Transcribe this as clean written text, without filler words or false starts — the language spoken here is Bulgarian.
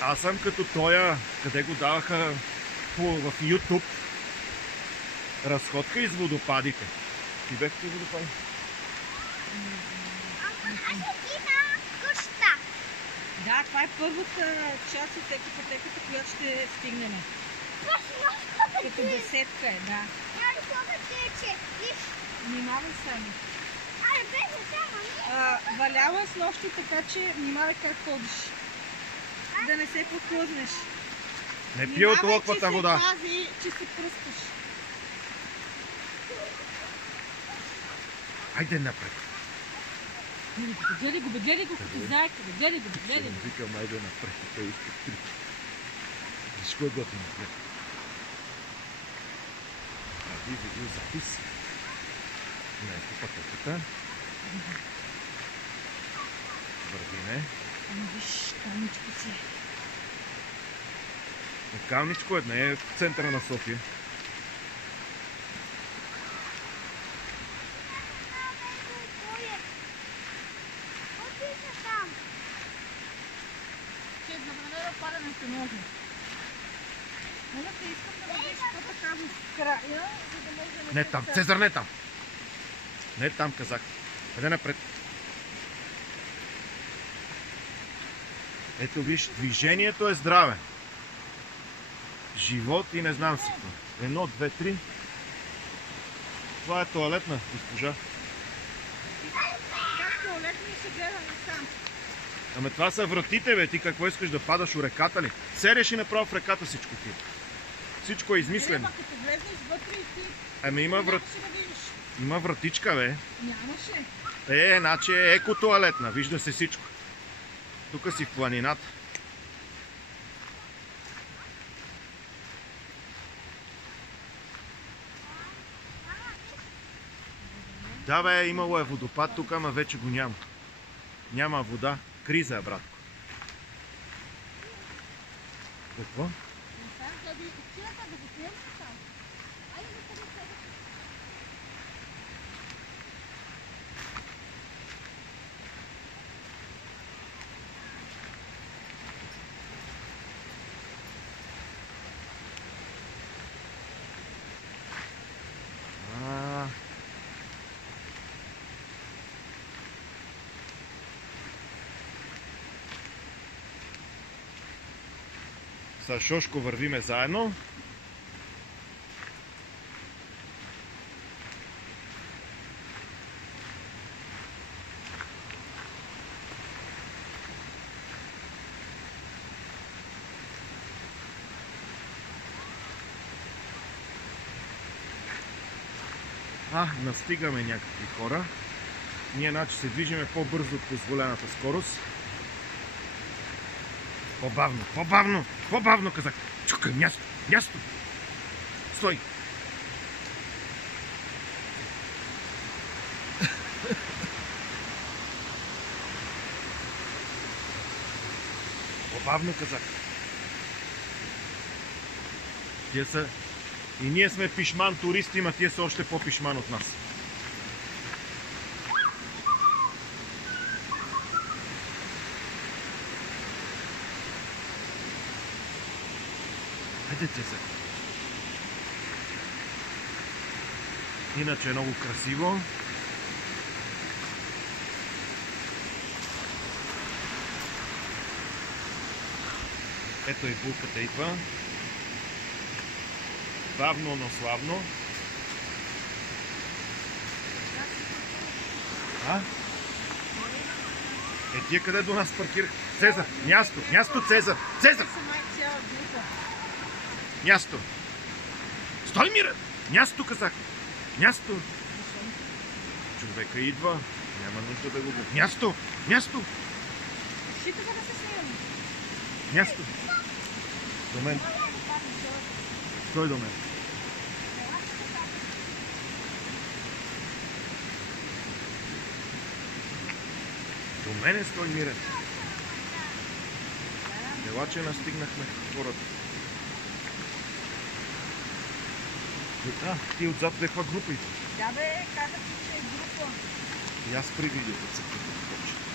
Аз съм като тоя, къде го даваха в YouTube. Разходка из водопадите. Ти бях в водопади? Да, това е първата част от екипотеката, която ще стигнем. Като беседка е, да. Внимавай сами. Валяла с нощи, така че внимавай как ходиш. Да не се подхлъзнеш. Не пия от локвата вода. Внимавай, че се пази, че се пръскаш. Айде напред. Гледай го, като заека, гледай го. Викам, айде напред. Той иска три. Всичко е готино напред. Видео запис. Не, пътеката. Вървиме. Виж, камничко си. Камничко е, не е в центъра на София. Забранено падането може. Може да искам да бъдеш по-така в края, за да може да Не там, Цезар, не там. Не там, казак. Къде напред? Ето виж, движението е здраве. Живот и не знам си какво. 1, 2, 3. Това е тоалетна, госпожа. Как туалетно и се гледа насам? Аме това са вратите, бе. Ти какво искаш да падаш у реката ли? Сереш и направо в реката всичко ти. Всичко е измислено. Като влезнеш вътре и ти... Ами има вратичка, бе. Нямаше. Значи е екотоалетна. Вижда се всичко. Тук си в планината. Да, бе, имало е водопад тук, ама вече го няма. Няма вода. Криза е, братко. Какво? С Шошко вървиме заедно. Настигаме някакви хора. Ние значи се движиме по-бързо от позволената скорост. По-бавно, по-бавно, по-бавно, казах. Чукай, място, място. Стой. По-бавно, казах. Тия са... И ние сме пишман туристи, ма тия са още по-пишман от нас. Хайдете се. Иначе е много красиво. Ето и булката идва. Бавно, но славно. Тия къде до нас паркирах? Цезар! Място! Място, Цезар! Цезар! Място! Стой, Мира! Място, казах! Място! Човека идва. Няма нужда да го го... Място! Място! Място! До мен. Стой до мен. До мене стой, Мира. Ела, че настигнахме хората. Ти отзад каква група идва? Да, бе, казах, че е група. И аз при видеото се припочвам.